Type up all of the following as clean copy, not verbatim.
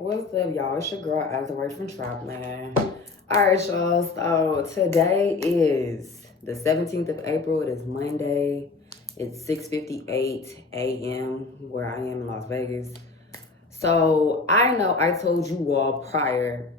What's up, y'all? It's your girl, as away from Trapland. All right, y'all. So today is the 17th of April. It is Monday. It's 6:58 a.m. where I am in Las Vegas. So I know I told you all prior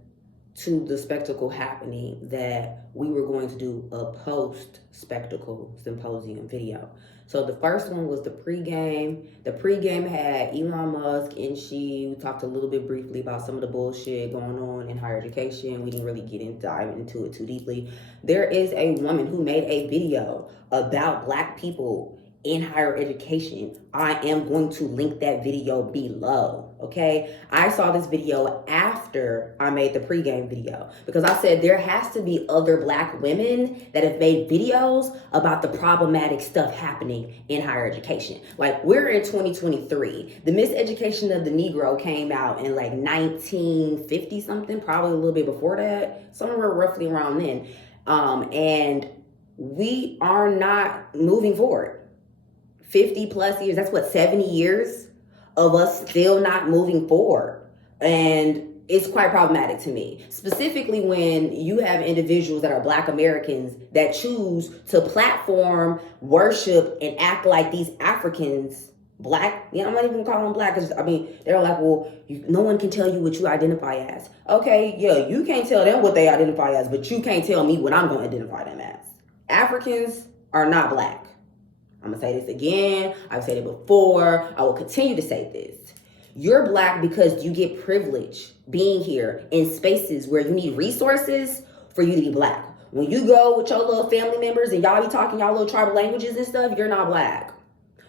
to the spectacle happening that we were going to do a post-spectacle symposium video. So the first one was the pregame. The pregame had Elon Musk and we talked a little bit briefly about some of the bullshit going on in higher education. We didn't really dive into it too deeply. There is a woman who made a video about Black people in higher education. I am going to link that video below, okay? I saw this video after I made the pregame video because I said there has to be other Black women that have made videos about the problematic stuff happening in higher education. Like, we're in 2023. The Miseducation of the Negro came out in like 1950 something, probably a little bit before that, somewhere roughly around then. And we are not moving forward. 50 plus years, that's what, 70 years of us still not moving forward. And it's quite problematic to me, specifically when you have individuals that are Black Americans that choose to platform, worship, and act like these Africans, Black, I'm not even gonna call them Black, because they're like, well, no one can tell you what you identify as. Okay, yeah, you can't tell them what they identify as, but you can't tell me what I'm gonna identify them as. Africans are not Black. I'm gonna say this again. I've said it before. I will continue to say this. You're Black because you get privilege being here in spaces where you need resources for you to be Black. When you go with your little family members and y'all be talking y'all little tribal languages and stuff, you're not Black.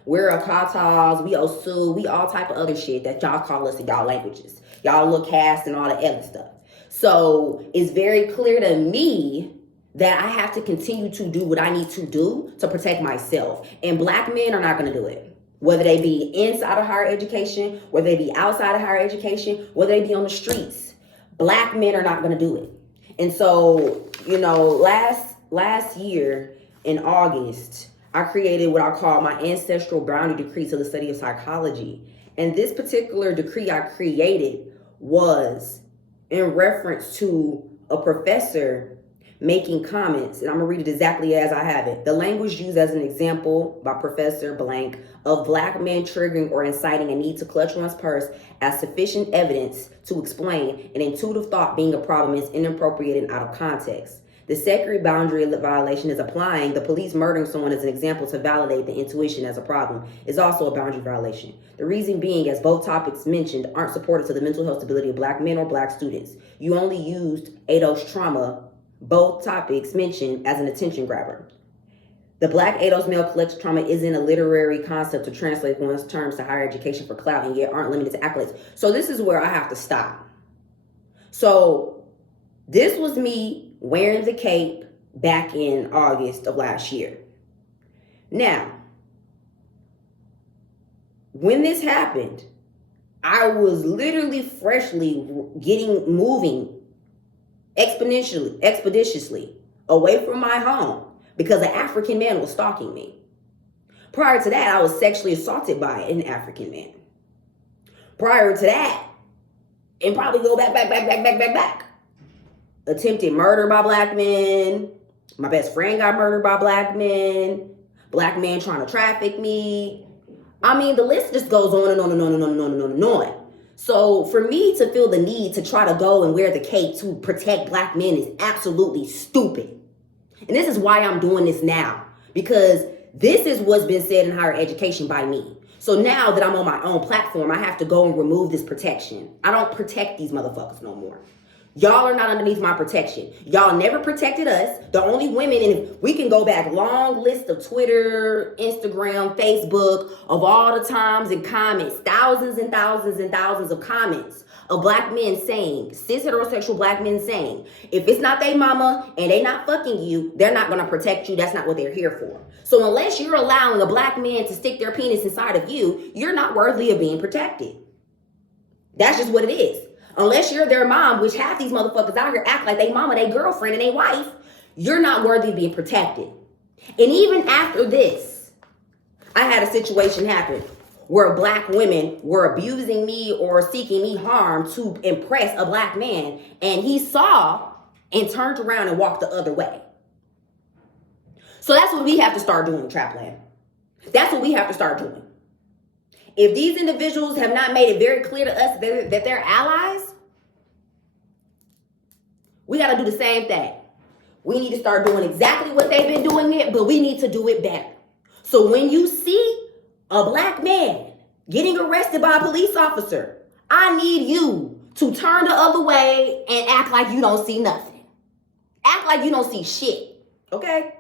We're Akatas, we Osu, we all type of other shit that y'all call us in y'all languages. Y'all look cast and all that other stuff. So it's very clear to me that I have to continue to do what I need to do to protect myself. And Black men are not gonna do it. Whether they be inside of higher education, whether they be outside of higher education, whether they be on the streets, Black men are not gonna do it. And so, last year in August, I created what I call my ancestral boundary decree to the study of psychology. And this particular decree I created was in reference to a professor making comments, and I'm gonna read it exactly as I have it. The language used as an example by Professor Blank of Black men triggering or inciting a need to clutch one's purse as sufficient evidence to explain an intuitive thought being a problem is inappropriate and out of context. The sacred boundary violation is applying the police murdering someone as an example to validate the intuition as a problem is also a boundary violation. The reason being, as both topics mentioned aren't supportive to the mental health stability of Black men or Black students. You only used ADOS trauma, both topics mentioned, as an attention grabber. The Black ADOS male collective trauma isn't a literary concept to translate one's terms to higher education for clout and yet aren't limited to accolades. So this is where I have to stop. So this was me wearing the cape back in August of last year. Now, when this happened, I was literally freshly moving expeditiously away from my home because an African man was stalking me. Prior to that, I was sexually assaulted by an African man. Prior to that, and probably go back. Attempted murder by Black men. My best friend got murdered by Black men. Black men trying to traffic me. The list just goes on and on and on and on and on and on and on. So for me to feel the need to try to go and wear the cape to protect Black men is absolutely stupid. And this is why I'm doing this now, because this is what's been said in higher education by me. So now that I'm on my own platform, I have to go and remove this protection. I don't protect these motherfuckers no more. Y'all are not underneath my protection. Y'all never protected us. The only women, and if we can go back, long list of Twitter, Instagram, Facebook, of all the times and comments, thousands and thousands and thousands of comments of Black men saying, cis heterosexual Black men saying, if it's not they mama and they not fucking you, they're not gonna protect you. That's not what they're here for. So unless you're allowing a Black man to stick their penis inside of you, you're not worthy of being protected. That's just what it is. Unless you're their mom, which half these motherfuckers out here act like they mama, they girlfriend, and they wife, you're not worthy of being protected. And even after this, I had a situation happen where black women were abusing me or seeking me harm to impress a black man, and he saw and turned around and walked the other way. So that's what we have to start doing, Trapland. That's what we have to start doing. If these individuals have not made it very clear to us that they're allies, we got to do the same thing. We need to start doing exactly what they've been doing it, but we need to do it better. So when you see a black man getting arrested by a police officer, I need you to turn the other way and act like you don't see nothing. Act like you don't see shit, okay?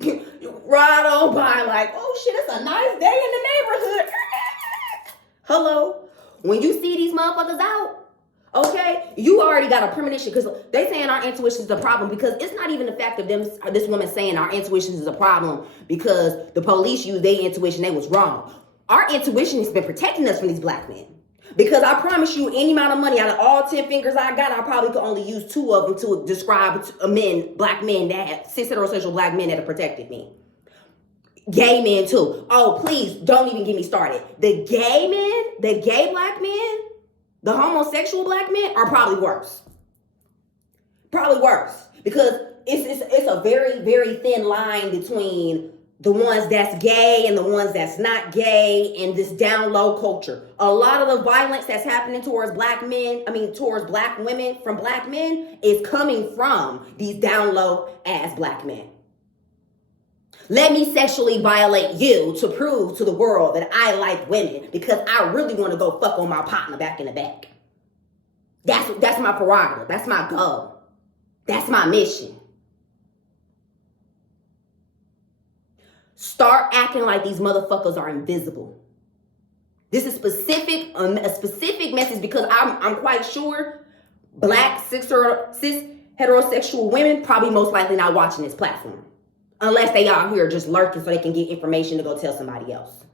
Ride on by like, oh shit, it's a nice day in the neighborhood. Hello? When you see these motherfuckers out, okay, you already got a premonition, because they saying our intuition is a problem, because it's not even the fact of them, this woman saying our intuition is a problem because the police used their intuition, they was wrong. Our intuition has been protecting us from these black men. Because I promise you, any amount of money out of all 10 fingers I got, I probably could only use 2 of them to describe black men that have, cis heterosexual black men that have protected me. Gay men too. Oh, please don't even get me started. The gay men, the gay black men, the homosexual black men are probably worse. Probably worse. Because it's a very, very thin line between the ones that's gay and the ones that's not gay, and this down low culture. A lot of the violence that's happening towards black men, towards black women from black men, is coming from these down low ass black men. Let me sexually violate you to prove to the world that I like women, because I really want to go fuck on my partner back in the back. That's my prerogative. That's my goal. That's my mission. Start acting like these motherfuckers are invisible. This is a specific message, because I'm quite sure black cis heterosexual women probably most likely not watching this platform, unless they out here just lurking so they can get information to go tell somebody else.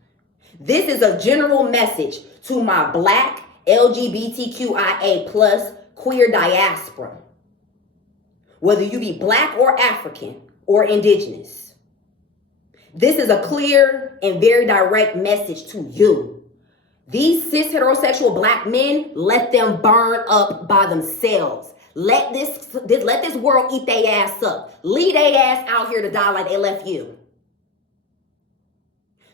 This is a general message to my black LGBTQIA plus queer diaspora. Whether you be black or African or indigenous. This is a clear and very direct message to you. These cis heterosexual black men, let them burn up by themselves. Let this world eat their ass up. Leave their ass out here to die like they left you.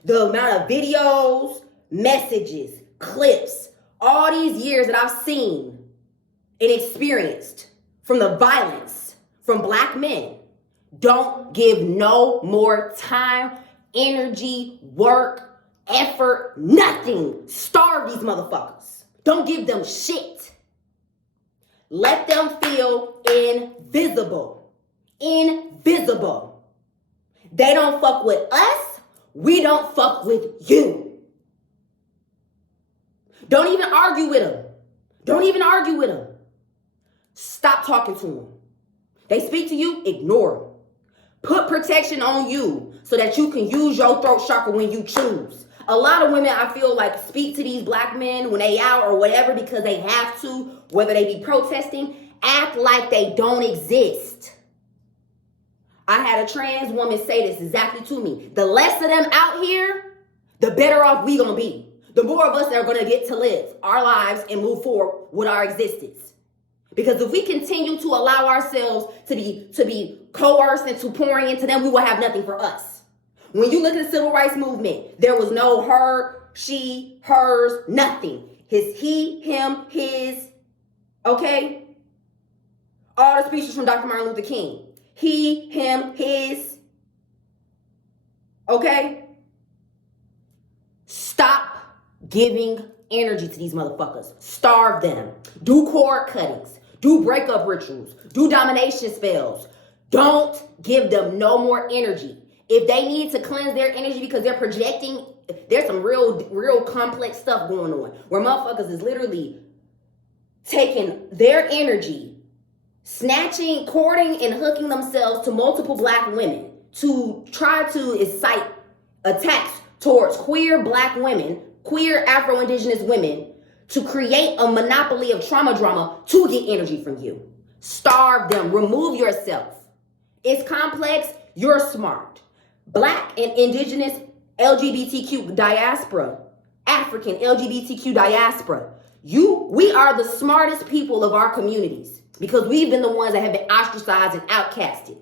The amount of videos, messages, clips, all these years that I've seen and experienced from the violence from black men, don't give no more time, energy, work, effort, nothing. Starve these motherfuckers. Don't give them shit. Let them feel invisible. Invisible. They don't fuck with us. We don't fuck with you. Don't even argue with them. Don't even argue with them. Stop talking to them. They speak to you, ignore them. Put protection on you so that you can use your throat chakra when you choose. A lot of women, I feel like, speak to these black men when they out or whatever because they have to, whether they be protesting, act like they don't exist. I had a trans woman say this exactly to me. The less of them out here, the better off we gonna be. The more of us that are gonna get to live our lives and move forward with our existence. Because if we continue to allow ourselves to be coerced into pouring into them, we will have nothing for us. When you look at the civil rights movement, there was no her, she, hers, nothing. His, he, him, his, okay? All the speeches from Dr. Martin Luther King. He, him, his, okay? Stop giving energy to these motherfuckers. Starve them. Do cord cuttings. Do breakup rituals. Do domination spells. Don't give them no more energy. If they need to cleanse their energy because they're projecting, there's some real complex stuff going on where motherfuckers is literally taking their energy, snatching, courting, and hooking themselves to multiple black women to try to incite attacks towards queer black women, queer Afro-Indigenous women, to create a monopoly of trauma drama to get energy from you. Starve them. Remove yourself. It's complex. You're smart. Black and indigenous LGBTQ diaspora, African, LGBTQ diaspora. We are the smartest people of our communities because we've been the ones that have been ostracized and outcasted.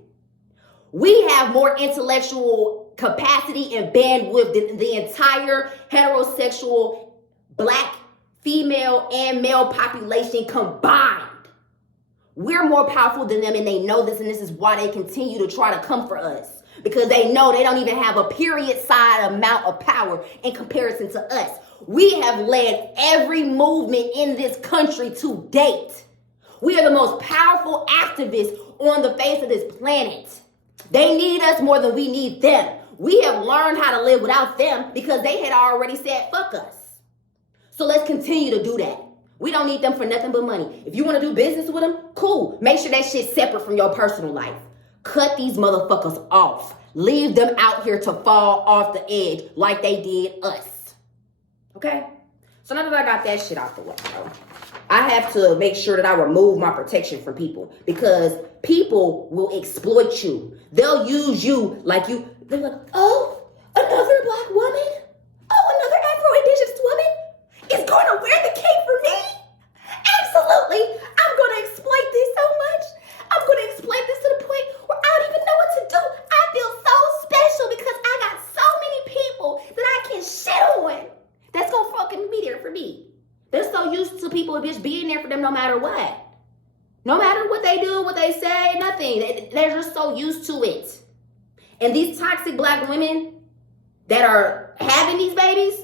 We have more intellectual capacity and bandwidth than the entire heterosexual black, female, and male population combined. We're more powerful than them, and they know this, and this is why they continue to try to come for us. Because they know they don't even have a period side amount of power in comparison to us. We have led every movement in this country to date. We are the most powerful activists on the face of this planet. They need us more than we need them. We have learned how to live without them because they had already said, fuck us. So let's continue to do that. We don't need them for nothing but money. If you want to do business with them, cool. Make sure that shit's separate from your personal life. Cut these motherfuckers off. Leave them out here to fall off the edge like they did us. Okay? So now that I got that shit out the way, bro, I have to make sure that I remove my protection from people because people will exploit you. They'll use you like you. They're like, oh, another black woman? Oh, another Afro-Indigenous woman is going to wear the cape for me? Absolutely. I'm going to exploit this so much. I'm going to exploit this to the point where I don't even know what to do. I feel so special because I got so many people that I can shit on that's going to fucking be there for me. They're so used to people just being there for them no matter what. No matter what they do, what they say, nothing. They're just so used to it. And these toxic black women that are having these babies,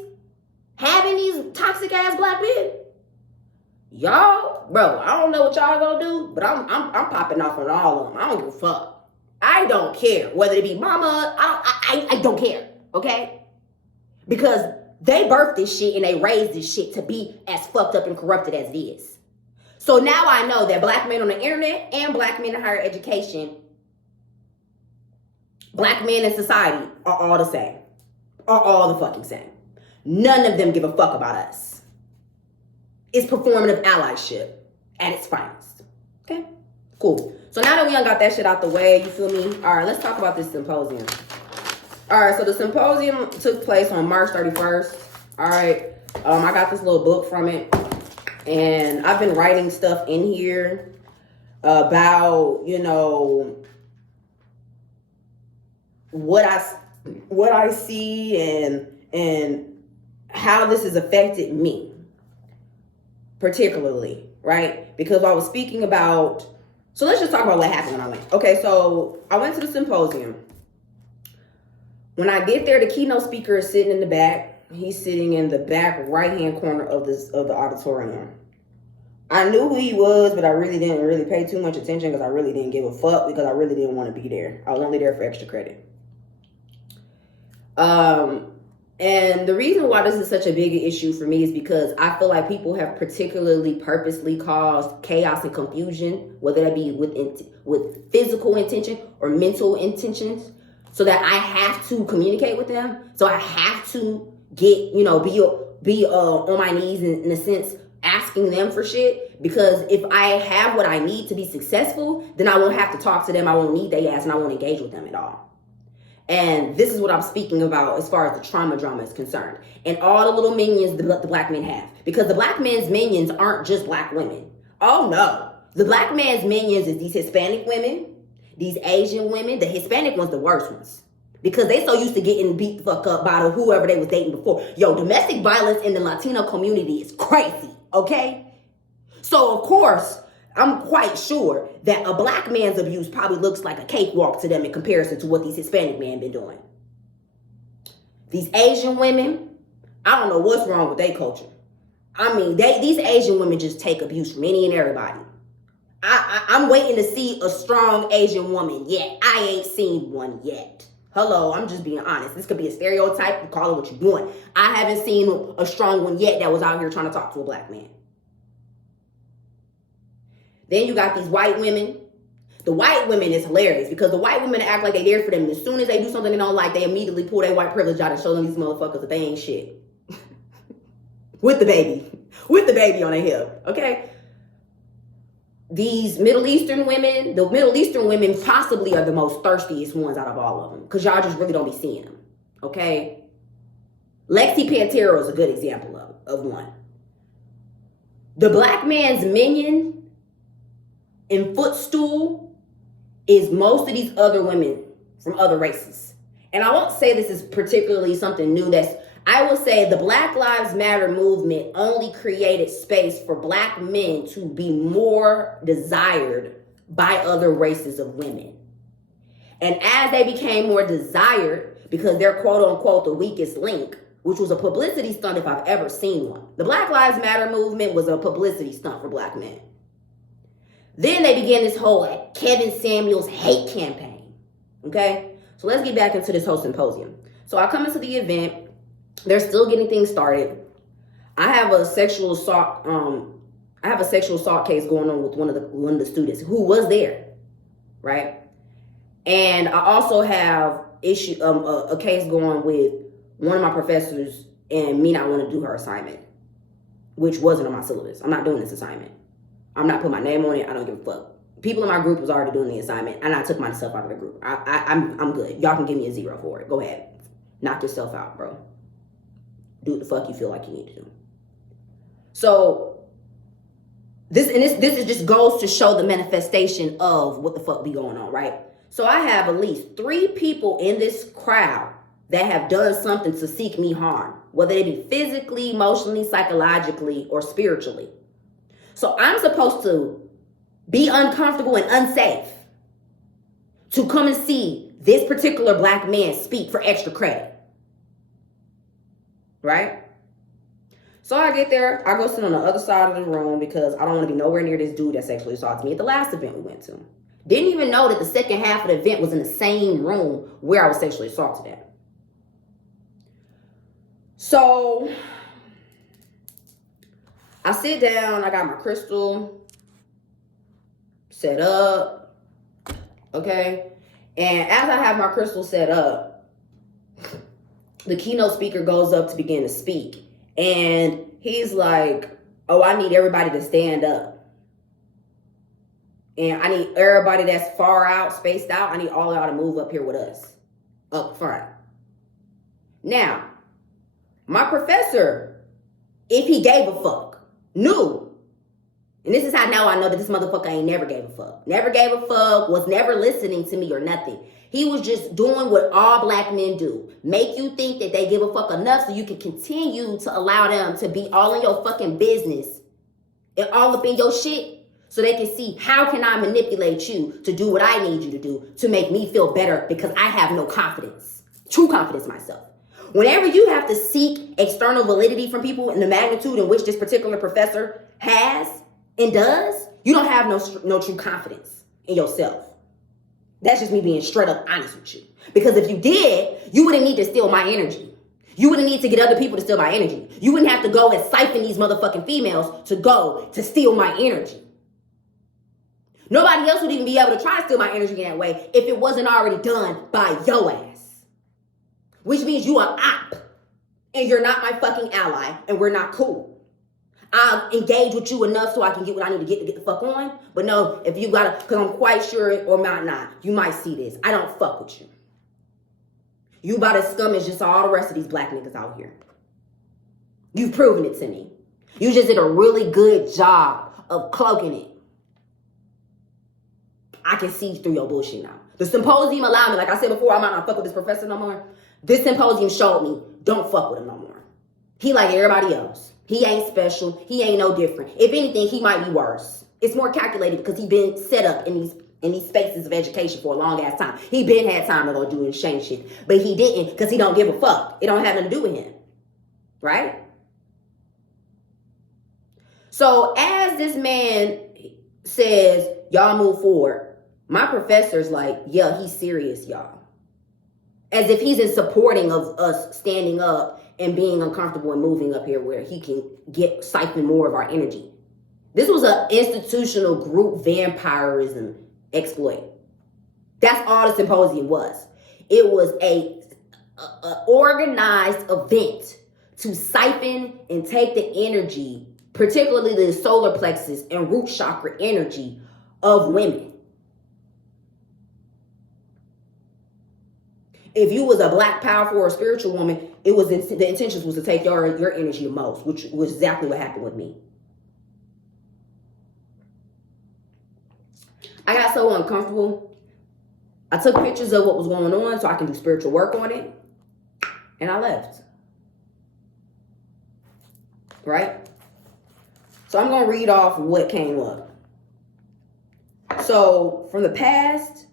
having these toxic ass black men, y'all, bro, I don't know what y'all gonna do, but I'm popping off on all of them. I don't give a fuck. I don't care whether it be mama. I don't care. Okay, because they birthed this shit and they raised this shit to be as fucked up and corrupted as it is. So now I know that black men on the internet and black men in higher education, black men in society are all the same. Are all the fucking same. None of them give a fuck about us. It's performative allyship at its finest. Okay? Cool. So now that we done got that shit out the way, you feel me? All right, let's talk about this symposium. All right, so the symposium took place on March 31st. All right. I got this little book from it. And I've been writing stuff in here about, you know, what I see and how this has affected me particularly, right? Because I was speaking about, so let's just talk about what happened when I went. Okay, so I went to the symposium. When I get there, the keynote speaker is sitting in the back. He's sitting in the back right-hand corner of the auditorium. I knew who he was, but I really didn't pay too much attention because I really didn't give a fuck because I really didn't want to be there. I was only there for extra credit. And the reason why this is such a big issue for me is because I feel like people have particularly purposely caused chaos and confusion, whether that be with physical intention or mental intentions, so that I have to communicate with them. So I have to get, you know, be on my knees in a sense, asking them for shit, because if I have what I need to be successful, then I won't have to talk to them. I won't need their ass and I won't engage with them at all. And this is what I'm speaking about as far as the trauma drama is concerned. And all the little minions the black men have. Because the black man's minions aren't just black women. Oh no. The black man's minions is these Hispanic women, these Asian women. The Hispanic ones, the worst ones. Because they so used to getting beat the fuck up by whoever they was dating before. Yo, domestic violence in the Latino community is crazy, okay? So, of course, I'm quite sure that a black man's abuse probably looks like a cakewalk to them in comparison to what these Hispanic men been doing. These Asian women, I don't know what's wrong with their culture. I mean, these Asian women just take abuse from any and everybody. I'm waiting to see a strong Asian woman yet. I ain't seen one yet. Hello, I'm just being honest. This could be a stereotype. You call it what you want. I haven't seen a strong one yet that was out here trying to talk to a black man. Then you got these white women. The white women is hilarious because the white women act like they there for them. And as soon as they do something they don't like, they immediately pull their white privilege out and show them these motherfuckers that they ain't shit. With the baby on their hip, okay? These Middle Eastern women, the Middle Eastern women possibly are the most thirstiest ones out of all of them because y'all just really don't be seeing them, okay? Lexi Pantero is a good example of one. The black man's minion and footstool is most of these other women from other races. And I won't say this is particularly something new. I will say the Black Lives Matter movement only created space for black men to be more desired by other races of women. And as they became more desired, because they're quote unquote the weakest link, which was a publicity stunt if I've ever seen one. The Black Lives Matter movement was a publicity stunt for black men. Then they began this whole Kevin Samuels hate campaign. Okay? So let's get back into this whole symposium. So I come into the event. They're still getting things started. I have a sexual assault case going on with one of the students who was there, right? And I also have a case going with one of my professors and me not want to do her assignment, which wasn't on my syllabus. I'm not doing this assignment. I'm not putting my name on it. I don't give a fuck. People in my group was already doing the assignment, and I took myself out of the group. I'm good. Y'all can give me a 0 for it. Go ahead. Knock yourself out, bro. Do what the fuck you feel like you need to do. So this is just goes to show the manifestation of what the fuck be going on, right? So I have at least 3 people in this crowd that have done something to seek me harm, whether it be physically, emotionally, psychologically, or spiritually. So I'm supposed to be uncomfortable and unsafe to come and see this particular black man speak for extra credit. Right? So I get there, I go sit on the other side of the room because I don't want to be nowhere near this dude that sexually assaulted me at the last event we went to. Didn't even know that the second half of the event was in the same room where I was sexually assaulted at. So I sit down, I got my crystal set up, okay? And as I have my crystal set up, the keynote speaker goes up to begin to speak. And he's like, oh, I need everybody to stand up. And I need everybody that's far out, spaced out, I need all of y'all to move up here with us, up front. Now, my professor, if he gave a fuck, knew. And this is how now I know that this motherfucker ain't never gave a fuck. Never gave a fuck, was never listening to me or nothing. He was just doing what all black men do. Make you think that they give a fuck enough so you can continue to allow them to be all in your fucking business and all up in your shit so they can see how can I manipulate you to do what I need you to do to make me feel better because I have no confidence. True confidence in myself. Whenever you have to seek external validity from people in the magnitude in which this particular professor has and does, you don't have no true confidence in yourself. That's just me being straight up honest with you. Because if you did, you wouldn't need to steal my energy. You wouldn't need to get other people to steal my energy. You wouldn't have to go and siphon these motherfucking females to go to steal my energy. Nobody else would even be able to try to steal my energy in that way if it wasn't already done by your ass. Which means you are op. And you're not my fucking ally. And we're not cool. I'll engage with you enough so I can get what I need to get the fuck on. But no, if you gotta, because I'm quite sure or might not, you might see this. I don't fuck with you. You about as scum as just all the rest of these black niggas out here. You've proven it to me. You just did a really good job of cloaking it. I can see through your bullshit now. The symposium allowed me, like I said before, I might not fuck with this professor no more. This symposium showed me, don't fuck with him no more. He like everybody else. He ain't special. He ain't no different. If anything, he might be worse. It's more calculated because he been set up in these spaces of education for a long ass time. He been had time to go do insane shit. But he didn't because he don't give a fuck. It don't have nothing to do with him. Right? So as this man says, y'all move forward, my professor's like, yeah, he's serious, y'all. As if he's in supporting of us standing up and being uncomfortable and moving up here where he can siphon more of our energy. This was an institutional group vampirism exploit. That's all the symposium was. It was a organized event to siphon and take the energy, particularly the solar plexus and root chakra energy of women. If you was a black, powerful, or spiritual woman, the intentions was to take your energy the most, which was exactly what happened with me. I got so uncomfortable. I took pictures of what was going on so I can do spiritual work on it. And I left. Right? So I'm going to read off what came up. So from the past,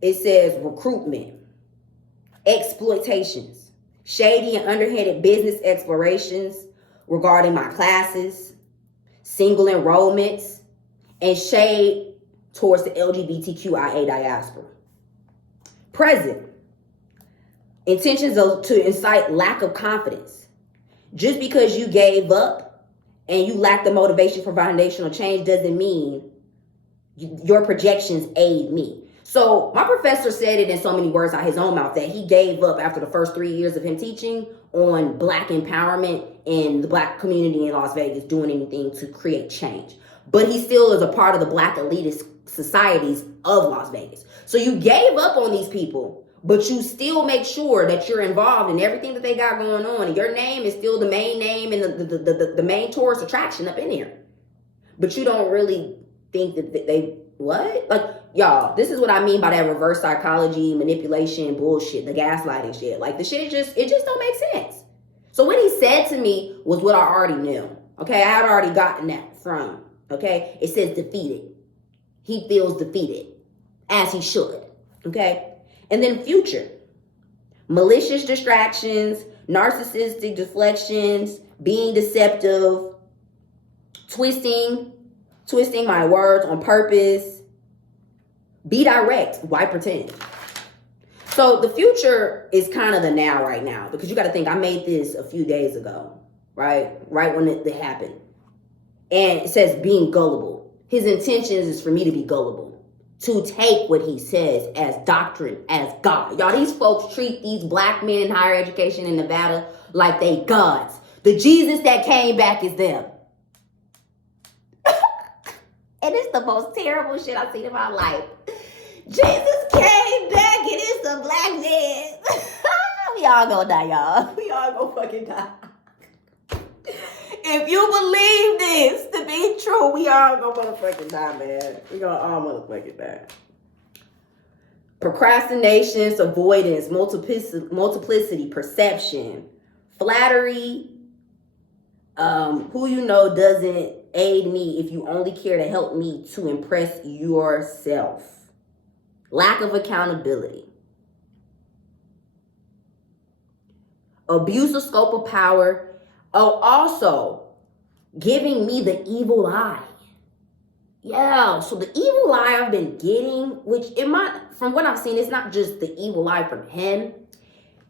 it says recruitment, exploitations, shady and underhanded business explorations regarding my classes, single enrollments, and shade towards the LGBTQIA diaspora. Present, intentions to incite lack of confidence. Just because you gave up and you lack the motivation for foundational change doesn't mean your projections aid me. So my professor said it in so many words out his own mouth that he gave up after the first 3 years of him teaching on Black empowerment in the Black community in Las Vegas, doing anything to create change. But he still is a part of the Black elitist societies of Las Vegas. So you gave up on these people, but you still make sure that you're involved in everything that they got going on. And your name is still the main name and the main tourist attraction up in there. But you don't really think that they, what? Like, y'all, this is what I mean by that reverse psychology, manipulation, bullshit, the gaslighting shit. Like, the shit it just don't make sense. So what he said to me was what I already knew. Okay, I had already gotten that from. Okay, it says defeated. He feels defeated, as he should. Okay, and then future. Malicious distractions, narcissistic deflections, being deceptive, twisting my words on purpose. Be direct. Why pretend? So the future is kind of the now right now, because you got to think I made this a few days ago, right? Right when it happened. And it says being gullible. His intentions is for me to be gullible, to take what he says as doctrine, as God. Y'all, these folks treat these Black men in higher education in Nevada like they gods. The Jesus that came back is them. And it's the most terrible shit I've seen in my life. Jesus came back and it's the Black man. We all gonna die, y'all. We all gonna fucking die. If you believe this to be true, we all gonna motherfucking die, man. We gonna all motherfucking die. Procrastinations, avoidance, multiplicity, perception, flattery. Who you know doesn't aid me if you only care to help me to impress yourself. Lack of accountability. Abuse of scope of power. Oh, also giving me the evil eye. Yeah, so the evil eye I've been getting, which from what I've seen, it's not just the evil eye from him.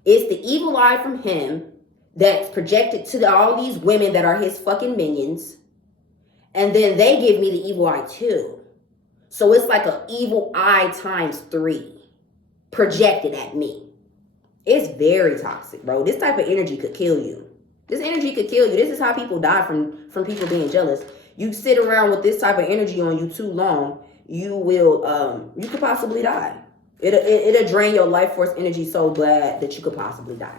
It's the evil eye from him that's projected to all these women that are his fucking minions. And then they give me the evil eye too. So it's like an evil eye times 3 projected at me. It's very toxic, bro. This type of energy could kill you. This energy could kill you. This is how people die from people being jealous. You sit around with this type of energy on you too long, you could possibly die. It'll drain your life force energy so bad that you could possibly die.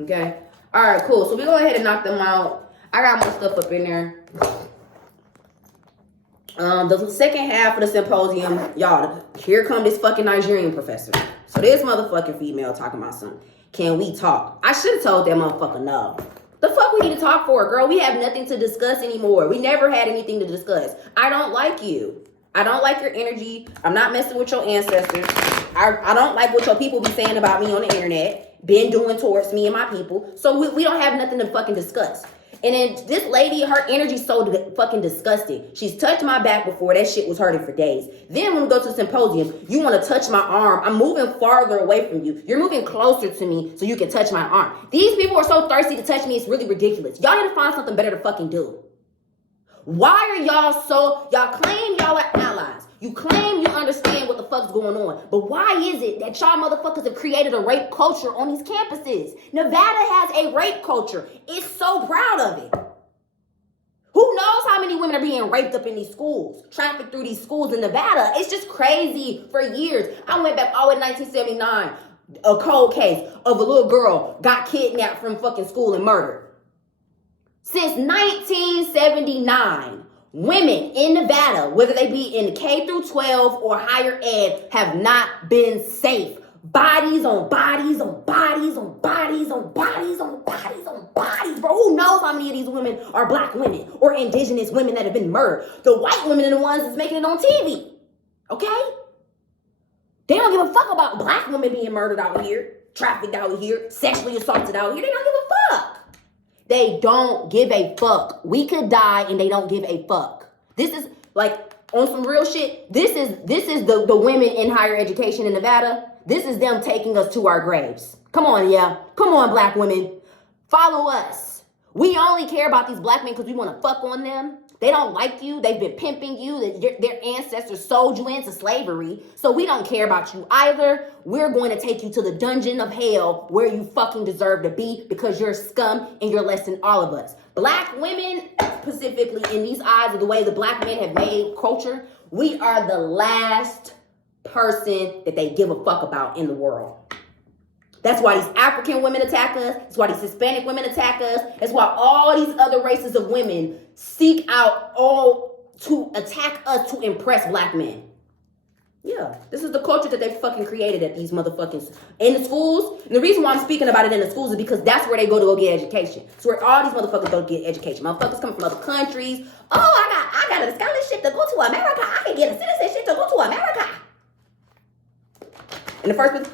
Okay? All right, cool. So we go ahead and knock them out. I got more stuff up in there. The second half of the symposium, y'all, here come this fucking Nigerian professor. So this motherfucking female talking about something. Can we talk? I should have told that motherfucker no. The fuck we need to talk for, girl? We have nothing to discuss anymore. We never had anything to discuss. I don't like you. I don't like your energy. I'm not messing with your ancestors. I don't like what your people be saying about me on the internet. Been doing towards me and my people. So we don't have nothing to fucking discuss. And then this lady, her energy's so fucking disgusting. She's touched my back before. That shit was hurting for days. Then when we go to the symposium, you want to touch my arm. I'm moving farther away from you. You're moving closer to me so you can touch my arm. These people are so thirsty to touch me. It's really ridiculous. Y'all need to find something better to fucking do. Why are y'all claim y'all are allies. You claim you understand what the fuck's going on. But why is it that y'all motherfuckers have created a rape culture on these campuses? Nevada has a rape culture. It's so proud of it. Who knows how many women are being raped up in these schools, trafficked through these schools in Nevada? It's just crazy for years. I went back all in 1979. a cold case of a little girl got kidnapped from fucking school and murdered. Since 1979, women in Nevada, whether they be in K through 12 or higher ed, have not been safe. Bodies on bodies on bodies on bodies on bodies on bodies on bodies, bro. Who knows how many of these women are black women or indigenous women that have been murdered? The white women are the ones that's making it on TV. Okay? They don't give a fuck about black women being murdered out here, trafficked out here, sexually assaulted out here. They don't give a fuck. They don't give a fuck. We could die and they don't give a fuck. This is like on some real shit. This is the women in higher education in Nevada. This is them taking us to our graves. Come on, yeah. Come on, black women. Follow us. We only care about these black men because we want to fuck on them. They don't like you. They've been pimping you. Their ancestors sold you into slavery. So we don't care about you either. We're going to take you to the dungeon of hell where you fucking deserve to be because you're scum and you're less than all of us. Black women, specifically in these eyes of the way the black men have made culture, we are the last person that they give a fuck about in the world. That's why these African women attack us. That's why these Hispanic women attack us. That's why all these other races of women seek out all to attack us to impress black men. Yeah, this is the culture that they fucking created at these motherfuckers in the schools. And the reason why I'm speaking about it in the schools is because that's where they go to get education. It's where all these motherfuckers go to get education. Motherfuckers coming from other countries. Oh, I got a scholarship to go to America. I can get a citizenship to go to America. In the first place,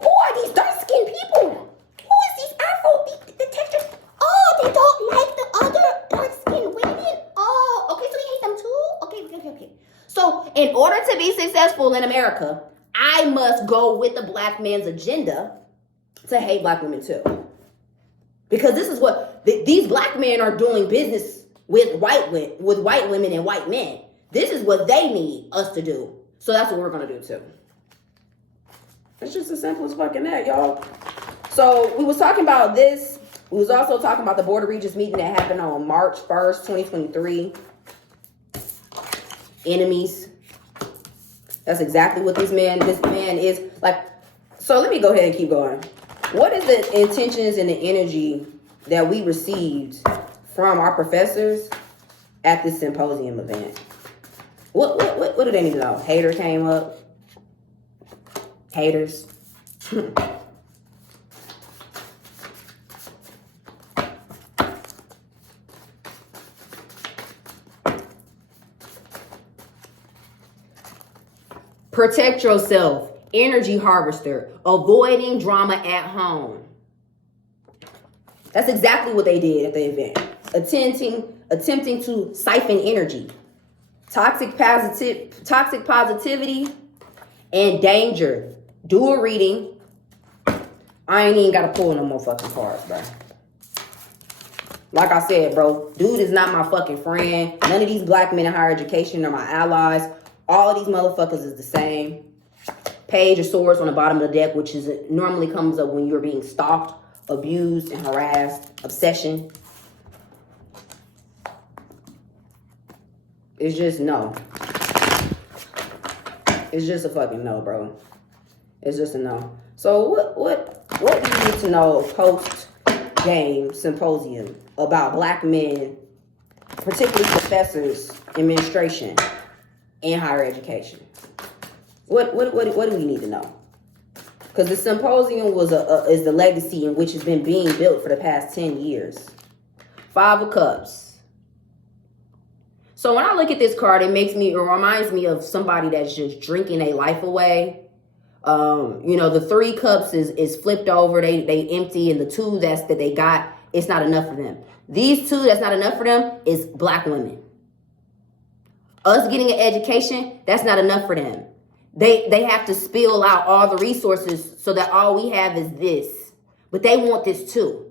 who are these dark-skinned people? Who is these Afro, the texture? Oh, they don't like the other dark-skinned women? Oh, okay, so they hate them too? Okay. So, in order to be successful in America, I must go with the black man's agenda to hate black women too. Because this is what, these black men are doing business with white women and white men. This is what they need us to do. So that's what we're going to do too. It's just as simple as fucking that, y'all. So we was talking about this. We was also talking about the Board of Regents meeting that happened on March 1st, 2023. Enemies. That's exactly what this man is like. So let me go ahead and keep going. What is the intentions and the energy that we received from our professors at this symposium event? What do they need to know? Hater came up. Haters. Protect yourself. Energy harvester. Avoiding drama at home. That's exactly what they did at the event. Attempting to siphon energy. Toxic positivity and danger. Do a reading. I ain't even got to pull no more fucking cards, bro. Like I said, bro, dude is not my fucking friend. None of these black men in higher education are my allies. All of these motherfuckers is the same. Page of Swords on the bottom of the deck, which is normally comes up when you're being stalked, abused, and harassed. Obsession. It's just no. It's just a fucking no, bro. It's just a no. So what do you need to know post-game symposium about black men, particularly professors, administration, and higher education? What do we need to know? Because the symposium is the legacy in which has been being built for the past 10 years. 5 of Cups. So when I look at this card, it reminds me of somebody that's just drinking their life away. The 3 cups is flipped over, they empty, and the 2 that they got, it's not enough for them. These 2 that's not enough for them is black women. Us getting an education, that's not enough for them. They have to spill out all the resources so that all we have is this. But they want this too.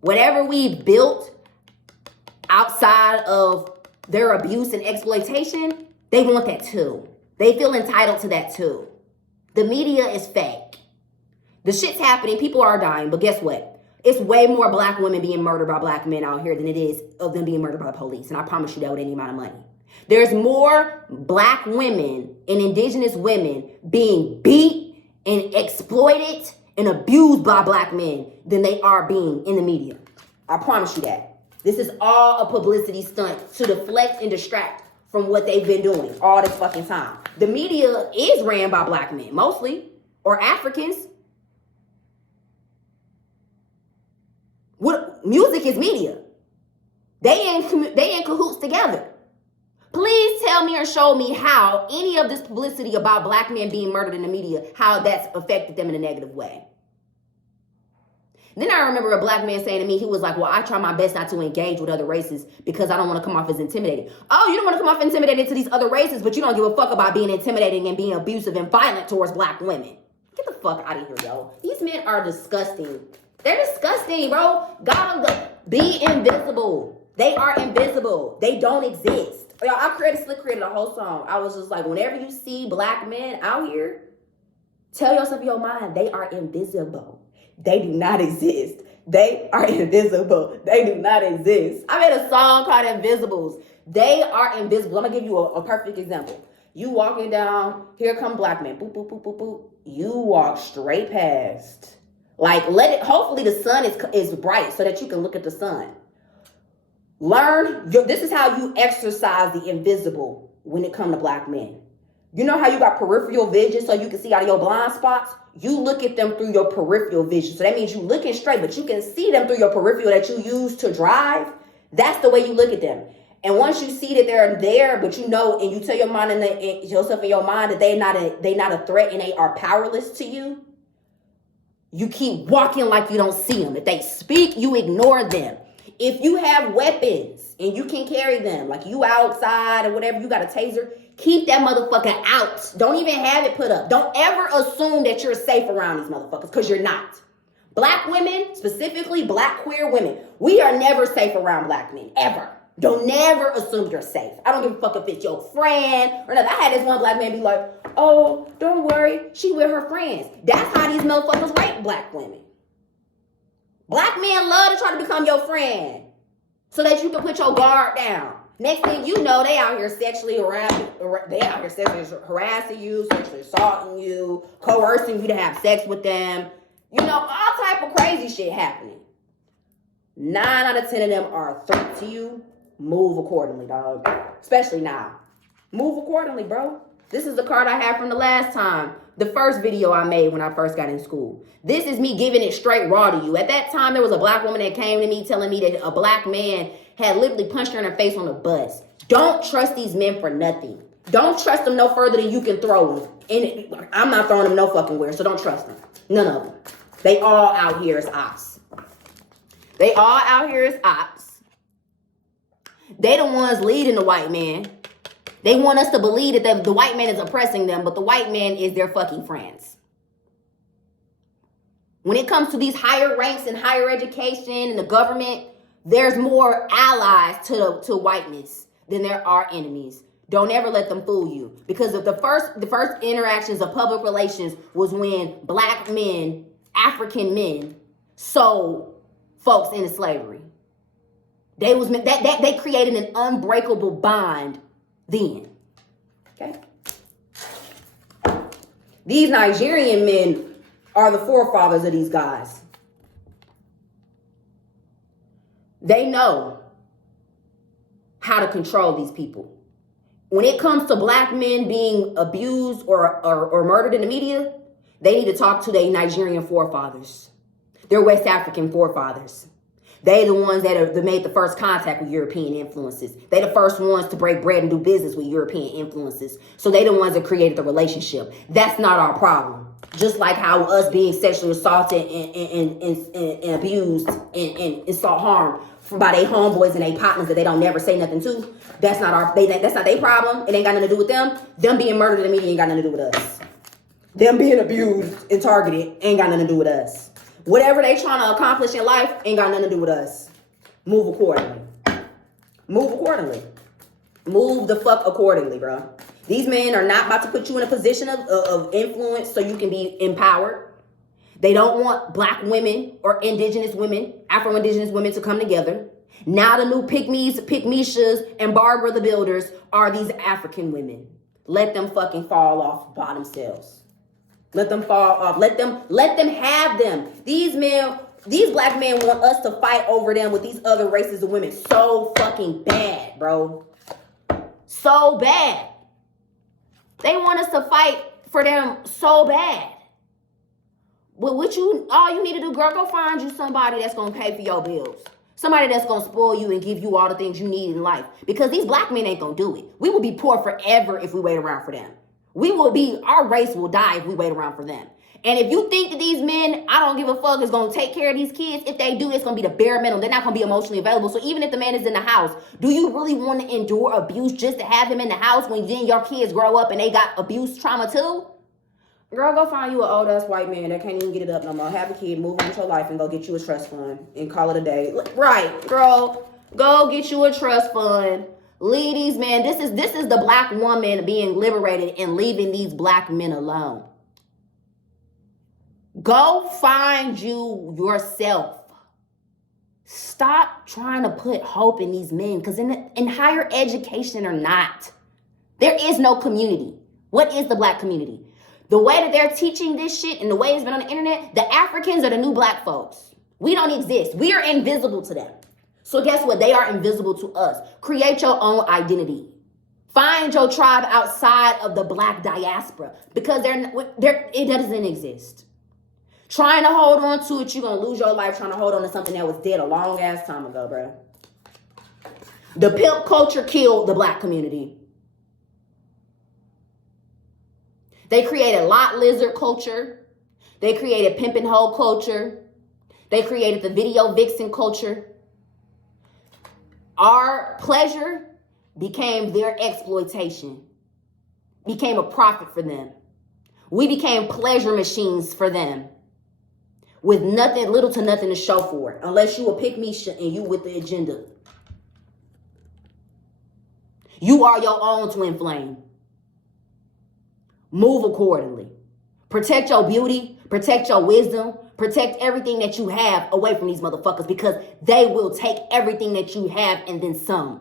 Whatever we've built outside of their abuse and exploitation, they want that too. They feel entitled to that too. The media is fake. The shit's happening. People are dying. But guess what? It's way more black women being murdered by black men out here than it is of them being murdered by the police. And I promise you that with any amount of money. There's more black women and indigenous women being beat and exploited and abused by black men than they are being in the media. I promise you that. This is all a publicity stunt to deflect and distract from what they've been doing all this fucking time. The media is ran by black men, mostly, or Africans. What music is media. They in cahoots together. Please tell me or show me how any of this publicity about black men being murdered in the media, how that's affected them in a negative way. Then I remember a black man saying to me, he was like, well, I try my best not to engage with other races because I don't want to come off as intimidating. Oh, you don't want to come off intimidated to these other races, but you don't give a fuck about being intimidating and being abusive and violent towards black women. Get the fuck out of here, yo. These men are disgusting. They're disgusting, bro. God, be invisible. They are invisible. They don't exist. Yo, I created a whole song. I was just like, whenever you see black men out here, tell yourself in your mind, they are invisible. They do not exist. They are invisible. They do not exist. I made a song called Invisibles. They are invisible. I'm going to give you a perfect example. You walking down, here come black men. Boop, boop, boop, boop, boop. You walk straight past. Like, hopefully the sun is bright so that you can look at the sun. This is how you exercise the invisible when it comes to black men. You know how you got peripheral vision so you can see out of your blind spots? You look at them through your peripheral vision. So that means you looking straight, but you can see them through your peripheral that you use to drive. That's the way you look at them. And once you see that they're there, but you know, and you tell your mind yourself in your mind that they not a threat and they are powerless to you, you keep walking like you don't see them. If they speak, you ignore them. If you have weapons and you can carry them, like you outside or whatever, you got a taser, keep that motherfucker out. Don't even have it put up. Don't ever assume that you're safe around these motherfuckers, because you're not. Black women, specifically black queer women, we are never safe around black men, ever. Don't never assume you're safe. I don't give a fuck if it's your friend or nothing. I had this one black man be like, oh, don't worry, she with her friends. That's how these motherfuckers rape black women. Black men love to try to become your friend so that you can put your guard down. Next thing you know, they out here sexually harassing you, sexually assaulting you, coercing you to have sex with them. You know, all type of crazy shit happening. 9 out of 10 of them are a threat to you. Move accordingly, dog. Especially now. Move accordingly, bro. This is the card I had from the last time. The first video I made when I first got in school. This is me giving it straight raw to you. At that time, there was a black woman that came to me telling me that a black man had literally punched her in her face on the bus. Don't trust these men for nothing. Don't trust them no further than you can throw them. And I'm not throwing them no fucking where, so don't trust them. None of them. They all out here as ops. They all out here as ops. They the ones leading the white man. They want us to believe that the white man is oppressing them, but the white man is their fucking friends. When it comes to these higher ranks and higher education and the government, there's more allies to whiteness than there are enemies. Don't ever let them fool you. Because of the first interactions of public relations was when black men, African men, sold folks into slavery. They created an unbreakable bond then. Okay? These Nigerian men are the forefathers of these guys. They know how to control these people. When it comes to black men being abused or murdered in the media, they need to talk to their Nigerian forefathers, their West African forefathers. They the ones that made the first contact with European influences. They the first ones to break bread and do business with European influences. So they the ones that created the relationship. That's not our problem. Just like how us being sexually assaulted and abused and assault harmed by their homeboys and their partners that they don't never say nothing to. That's not their problem. It ain't got nothing to do with them. Them being murdered in the media ain't got nothing to do with us. Them being abused and targeted ain't got nothing to do with us. Whatever they trying to accomplish in life ain't got nothing to do with us. Move accordingly. Move accordingly. Move the fuck accordingly, bro. These men are not about to put you in a position of influence so you can be empowered. They don't want black women or indigenous women, Afro-indigenous women to come together. Now the new pygmies, pygmishas, and Barbara the Builders are these African women. Let them fucking fall off by themselves. Let them fall off. Let them have them. These black men want us to fight over them with these other races of women so fucking bad, bro. So bad. They want us to fight for them so bad. But all you need to do, girl, go find you somebody that's gonna pay for your bills. Somebody that's gonna spoil you and give you all the things you need in life. Because these black men ain't gonna do it. We will be poor forever if we wait around for them. Our race will die if we wait around for them. And if you think that these men, I don't give a fuck, is gonna take care of these kids, if they do, it's gonna be the bare minimum. They're not gonna be emotionally available. So even if the man is in the house, do you really want to endure abuse just to have him in the house when then your kids grow up and they got abuse trauma too? Girl, go find you an old ass white man that can't even get it up no more. Have a kid, move on with your life, and go get you a trust fund and call it a day. Right, girl, go get you a trust fund. Leave these men. This is the black woman being liberated and leaving these black men alone. Go find you yourself. Stop trying to put hope in these men, because in higher education or not, there is no community. What is the black community? The way that they're teaching this shit and the way it's been on the internet, the Africans are the new black folks. We don't exist. We are invisible to them. So guess what? They are invisible to us. Create your own identity. Find your tribe outside of the black diaspora, because it doesn't exist. Trying to hold on to it, you're going to lose your life trying to hold on to something that was dead a long ass time ago, bro. The pimp culture killed the black community. They created lot lizard culture. They created pimp and hoe culture. They created the video vixen culture. Our pleasure became their exploitation, became a profit for them. We became pleasure machines for them with little to nothing to show for it, unless you a pick me and you with the agenda. You are your own twin flame. Move accordingly. Protect your beauty, protect your wisdom, protect everything that you have away from these motherfuckers, because they will take everything that you have and then some.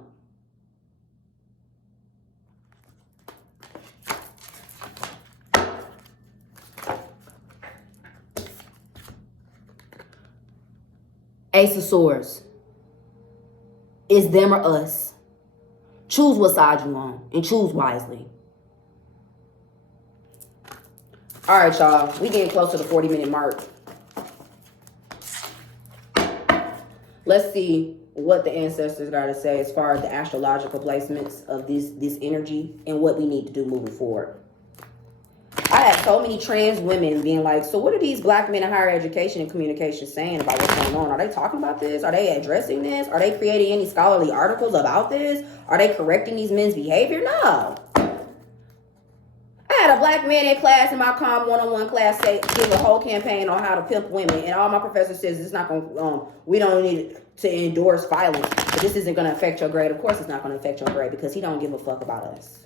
Ace of Swords. It's them or us. Choose what side you on and choose wisely. All right, y'all. We getting close to the 40-minute mark. Let's see what the ancestors got to say as far as the astrological placements of this energy and what we need to do moving forward. I had so many trans women being like, so what are these black men in higher education and communication saying about what's going on? Are they talking about this? Are they addressing this? Are they creating any scholarly articles about this? Are they correcting these men's behavior? No. I had a black man in class in my COM 101 class give a whole campaign on how to pimp women, and all my professor says it's not going to, we don't need to endorse violence, but this isn't going to affect your grade. Of course it's not going to affect your grade, because he don't give a fuck about us.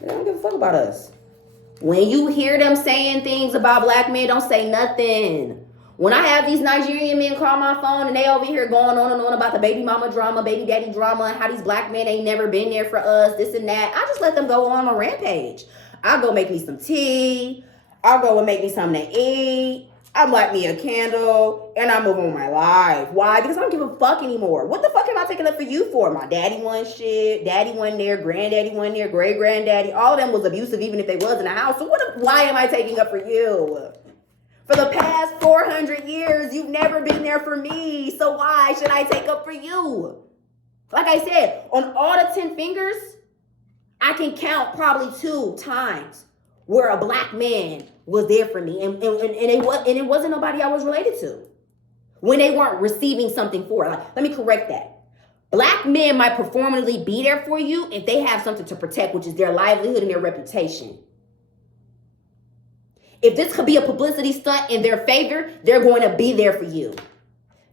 They don't give a fuck about us. When you hear them saying things about black men, don't say nothing. When I have these Nigerian men call my phone and they over here going on and on about the baby mama drama, baby daddy drama, and how these black men ain't never been there for us, this and that, I just let them go on a rampage. I'll go make me some tea. I'll go and make me something to eat. I'll light me a candle, and I move on my life. Why? Because I don't give a fuck anymore. What the fuck am I taking up for you for? My daddy wasn't shit. Daddy wasn't there. Granddaddy wasn't there. Great granddaddy. All of them was abusive, even if they was in the house. So why am I taking up for you? For the past 400 years, you've never been there for me. So why should I take up for you? Like I said, on all the 10 fingers, I can count probably 2 times where a black man was there for me, and it wasn't nobody I was related to. When they weren't receiving something for it. Like, let me correct that. Black men might performatively be there for you if they have something to protect, which is their livelihood and their reputation. If this could be a publicity stunt in their favor, they're going to be there for you.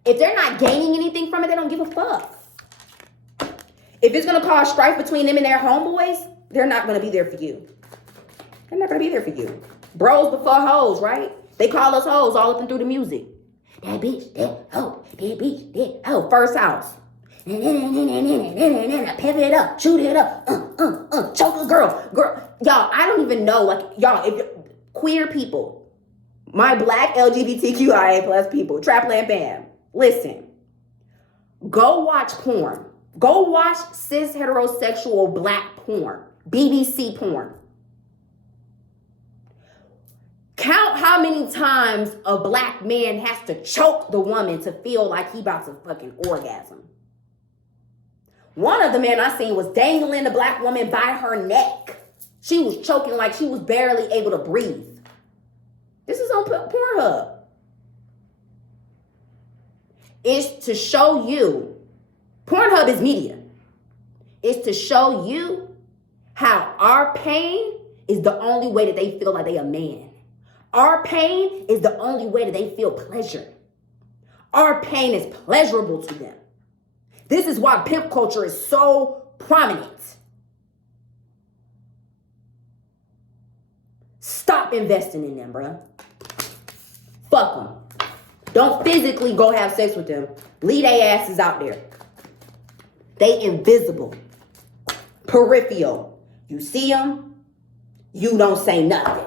If they're not gaining anything from it, they don't give a fuck. If it's going to cause strife between them and their homeboys, they're not going to be there for you. They're not going to be there for you. Bros before hoes, right? They call us hoes all up and through the music. That bitch, that hoe, that bitch, that hoe. First house. Pivot it up, shoot it up, choke a girl. Y'all, I don't even know, like, y'all, if queer people, my black LGBTQIA plus people, Trapland fam, listen, go watch porn. Go watch cis heterosexual black porn, BBC porn. Count how many times a black man has to choke the woman to feel like he about to fucking orgasm. One of the men I seen was dangling the black woman by her neck. She was choking like she was barely able to breathe. This is on Pornhub. It's to show you, Pornhub is media. It's to show you how our pain is the only way that they feel like they a man. Our pain is the only way that they feel pleasure. Our pain is pleasurable to them. This is why pimp culture is so prominent. Stop investing in them, bruh. Fuck them. Don't physically go have sex with them. Leave their asses out there. They invisible. Peripheral. You see them, you don't say nothing.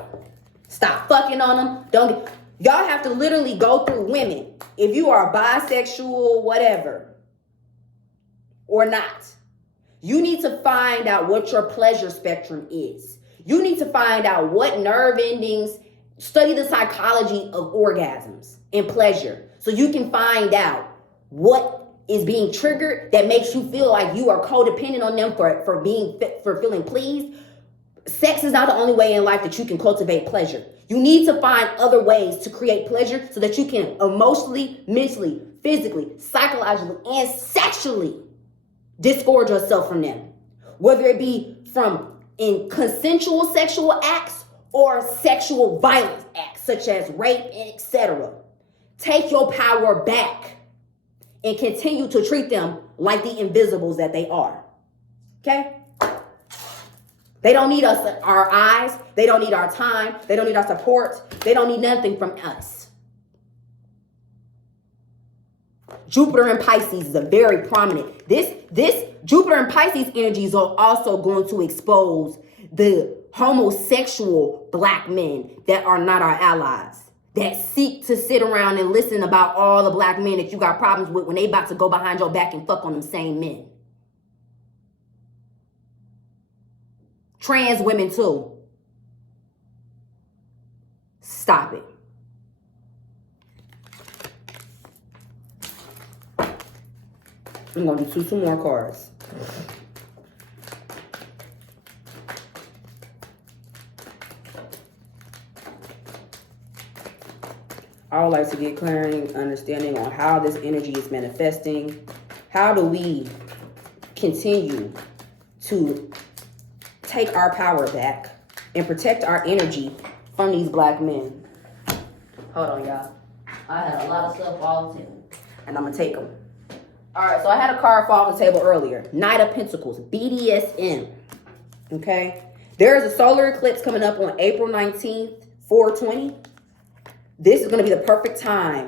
Stop fucking on them. Y'all have to literally go through women. If you are bisexual, whatever, or not, you need to find out what your pleasure spectrum is. You need to find out what nerve endings, study the psychology of orgasms and pleasure so you can find out what is being triggered that makes you feel like you are codependent on them for feeling pleased. Sex is not the only way in life that you can cultivate pleasure. You need to find other ways to create pleasure so that you can emotionally, mentally, physically, psychologically, and sexually disgorge yourself from them. Whether it be from in consensual sexual acts or sexual violence acts such as rape and etc. Take your power back and continue to treat them like the invisibles that they are. Okay? They don't need us, our eyes. They don't need our time. They don't need our support. They don't need nothing from us. Jupiter and Pisces is a very prominent. This Jupiter and Pisces energies are also going to expose the homosexual black men that are not our allies, that seek to sit around and listen about all the black men that you got problems with when they about to go behind your back and fuck on them same men. Trans women too. Stop it. I'm going to do two more cards. I would like to get clarity, understanding on how this energy is manifesting. How do we continue to take our power back and protect our energy from these black men? Hold on, y'all. I had a lot of stuff all the table, and I'm going to take them. All right, so I had a card fall off the table earlier. Knight of Pentacles, BDSM. Okay? There is a solar eclipse coming up on April 19th, 420. This is going to be the perfect time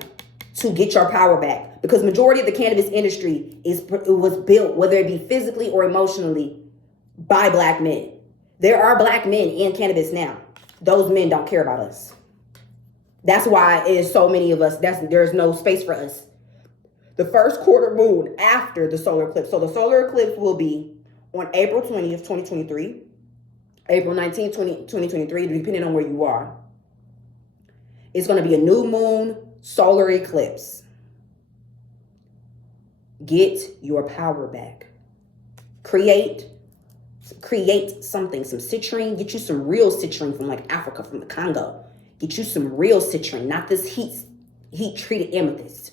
to get your power back because majority of the cannabis industry was built, whether it be physically or emotionally, by black men. There are black men in cannabis now. Those men don't care about us. That's why it is so many of us. There's no space for us. The first quarter moon after the solar eclipse. So the solar eclipse will be on April 20th, 2023. April 19th, 2023, depending on where you are. It's going to be a new moon solar eclipse. Get your power back. Create something, some citrine. Get you some real citrine from like Africa, from the Congo. Get you some real citrine, not this heat-treated amethyst.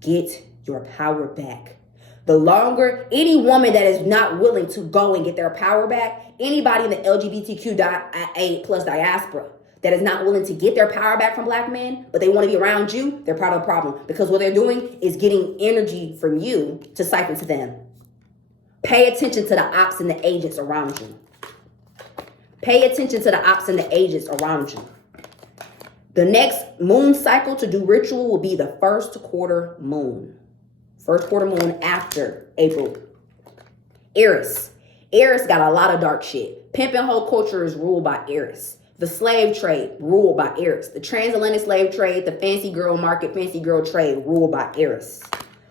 Get your power back. The longer, any woman that is not willing to go and get their power back, anybody in the LGBTQ+, plus diaspora that is not willing to get their power back from black men, but they want to be around you, they're part of the problem. Because what they're doing is getting energy from you to siphon to them. Pay attention to the ops and the agents around you. Pay attention to the ops and the agents around you. The next moon cycle to do ritual will be the first quarter moon. First quarter moon after April. Eris. Eris got a lot of dark shit. Pimp and hoe culture is ruled by Eris. The slave trade, ruled by Eris. The transatlantic slave trade, the fancy girl market, fancy girl trade, ruled by Eris.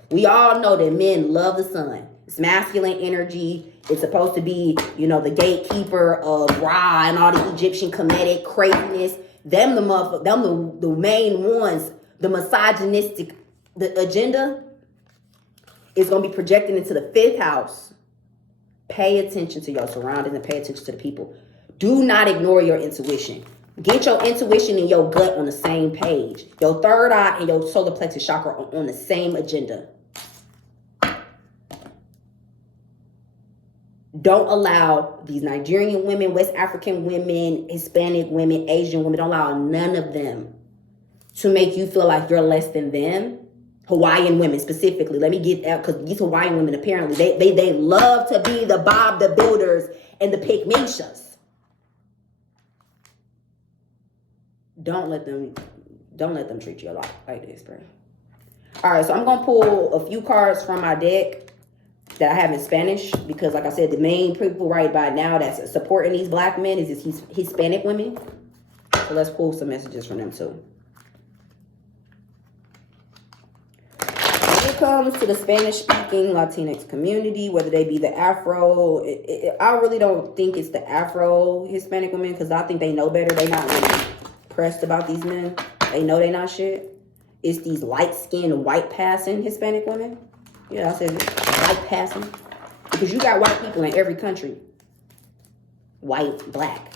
We all know that men love the sun. It's masculine energy. It's supposed to be, the gatekeeper of Ra and all the Egyptian Kemetic craziness. Them the main ones, the misogynistic, the agenda is going to be projected into the 5th house. Pay attention to your surroundings and pay attention to the people. Do not ignore your intuition. Get your intuition and your gut on the same page. Your third eye and your solar plexus chakra are on the same agenda. Don't allow these Nigerian women, West African women, Hispanic women, Asian women, don't allow none of them to make you feel like you're less than them. Hawaiian women specifically. Let me get out, because these Hawaiian women apparently, they love to be the Bob the Builders and the Pygmalions. Don't let them treat you a lot like this, bro. All right, so I'm going to pull a few cards from my deck that I have in Spanish, because like I said, the main people right by now that's supporting these black men is these Hispanic women. So let's pull some messages from them too. When it comes to the Spanish-speaking Latinx community, whether they be the Afro, I really don't think it's the Afro Hispanic women, because I think they know better. They not really pressed about these men. They know they not shit. It's these light-skinned, white-passing Hispanic women. Yeah, I said white passing. Because you got white people in every country. White, black.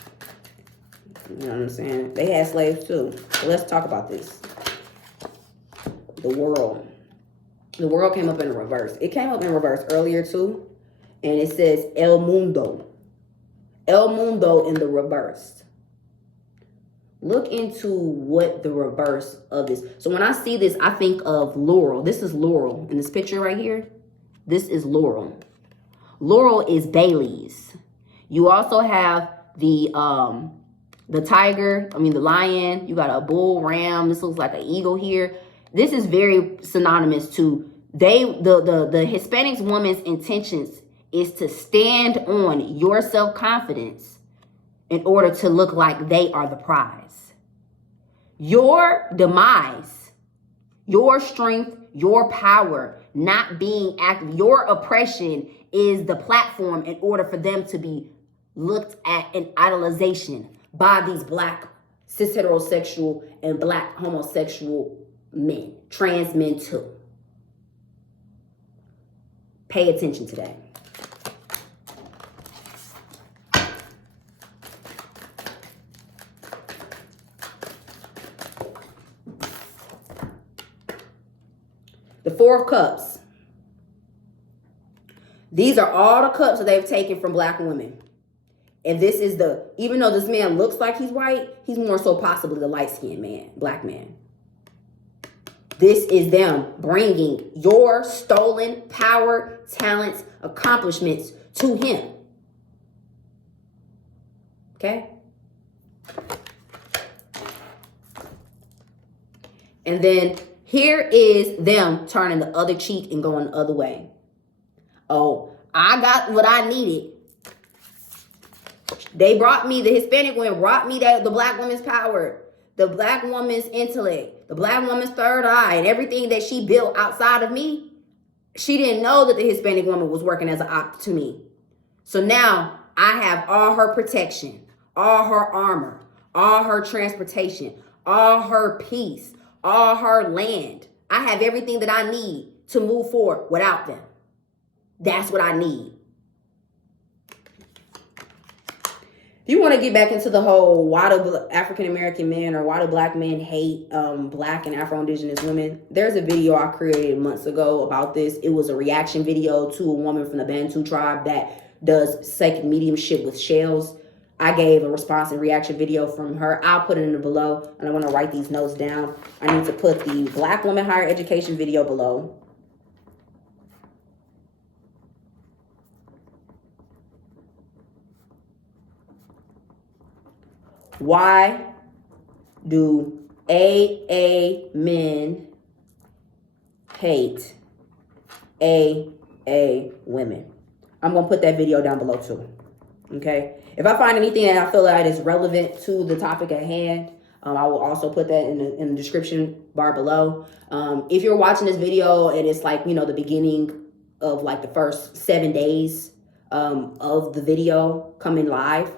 You know what I'm saying? They had slaves too. So let's talk about this. The world. The world came up in reverse. It came up in reverse earlier too. And it says El Mundo. El Mundo in the reverse. Look into what the reverse of this. So when I see this, I think of Laurel. This is Laurel. In this picture right here, this is Laurel. Laurel is Bailey's. You also have the tiger, the lion. You got a bull, ram. This looks like an eagle here. This is very synonymous to the Hispanic woman's intentions is to stand on your self-confidence in order to look like they are the prize. Your demise, your strength, your power, not being active, your oppression is the platform in order for them to be looked at in idolization by these black cis heterosexual and black homosexual men, trans men too. Pay attention to that. The Four of Cups. These are all the cups that they've taken from black women. And this is even though this man looks like he's white, he's more so possibly the light-skinned man, black man. This is them bringing your stolen power, talents, accomplishments to him. Okay? And then here is them turning the other cheek and going the other way. Oh, I got what I needed. They brought me, the Hispanic women brought me the black woman's power, the black woman's intellect, the black woman's third eye, and everything that she built outside of me. She didn't know that the Hispanic woman was working as an op to me. So now I have all her protection, all her armor, all her transportation, all her peace, all her land. I have everything that I need to move forward without them. That's what I need. If you want to get back into the whole why do African-American men or why do black men hate black and Afro-Indigenous women, there's a video I created months ago about this. It was a reaction video to a woman from the Bantu tribe that does psychic mediumship with shells. I gave a response and reaction video from her. I'll put it in the below, and I want to write these notes down. I need to put the Black Woman Higher Education video below. Why do AA men hate women. I'm going to put that video down below too. Okay? If I find anything that I feel like is relevant to the topic at hand, I will also put that in the description bar below. If you're watching this video and it's like, the beginning of like the first 7 days of the video coming live,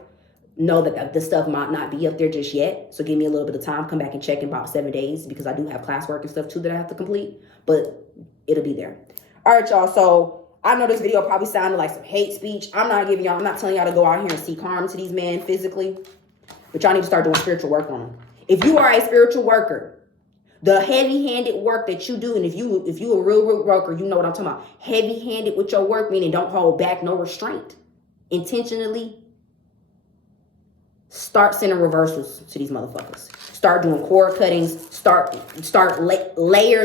know that the stuff might not be up there just yet. So give me a little bit of time. Come back and check in about 7 days because I do have classwork and stuff too that I have to complete. But it'll be there. All right, y'all. So I know this video probably sounded like some hate speech. I'm not telling y'all to go out here and seek harm to these men physically. But y'all need to start doing spiritual work on them. If you are a spiritual worker, the heavy-handed work that you do, and if you a real worker, you know what I'm talking about. Heavy-handed with your work, meaning don't hold back, no restraint. Intentionally start sending reversals to these motherfuckers. Start doing cord cuttings.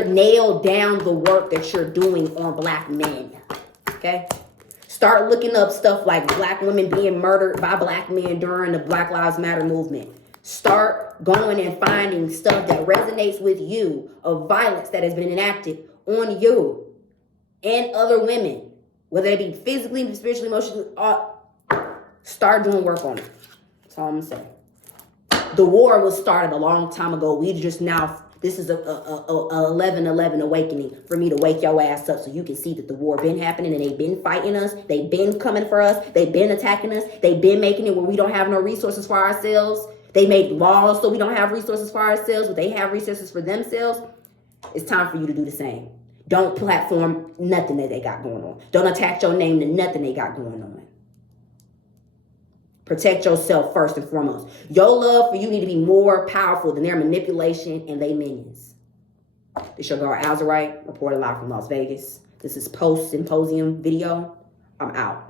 Nail down the work that you're doing on black men. Okay? Start looking up stuff like black women being murdered by black men during the Black Lives Matter movement. Start going and finding stuff that resonates with you of violence that has been enacted on you and other women, whether it be physically, spiritually, emotionally. Start doing work on it. That's all I'm gonna say. The war was started a long time ago. We just now, this is a 11/11 awakening for me to wake your ass up so you can see that the war been happening and they've been fighting us. They've been coming for us. They've been attacking us. They've been making it where we don't have no resources for ourselves. They made laws so we don't have resources for ourselves, but they have resources for themselves. It's time for you to do the same. Don't platform nothing that they got going on. Don't attach your name to nothing they got going on. Protect yourself first and foremost. Your love for you need to be more powerful than their manipulation and their minions. This your girl Azurite, reporting live from Las Vegas. This is Post-Symposium video. I'm out.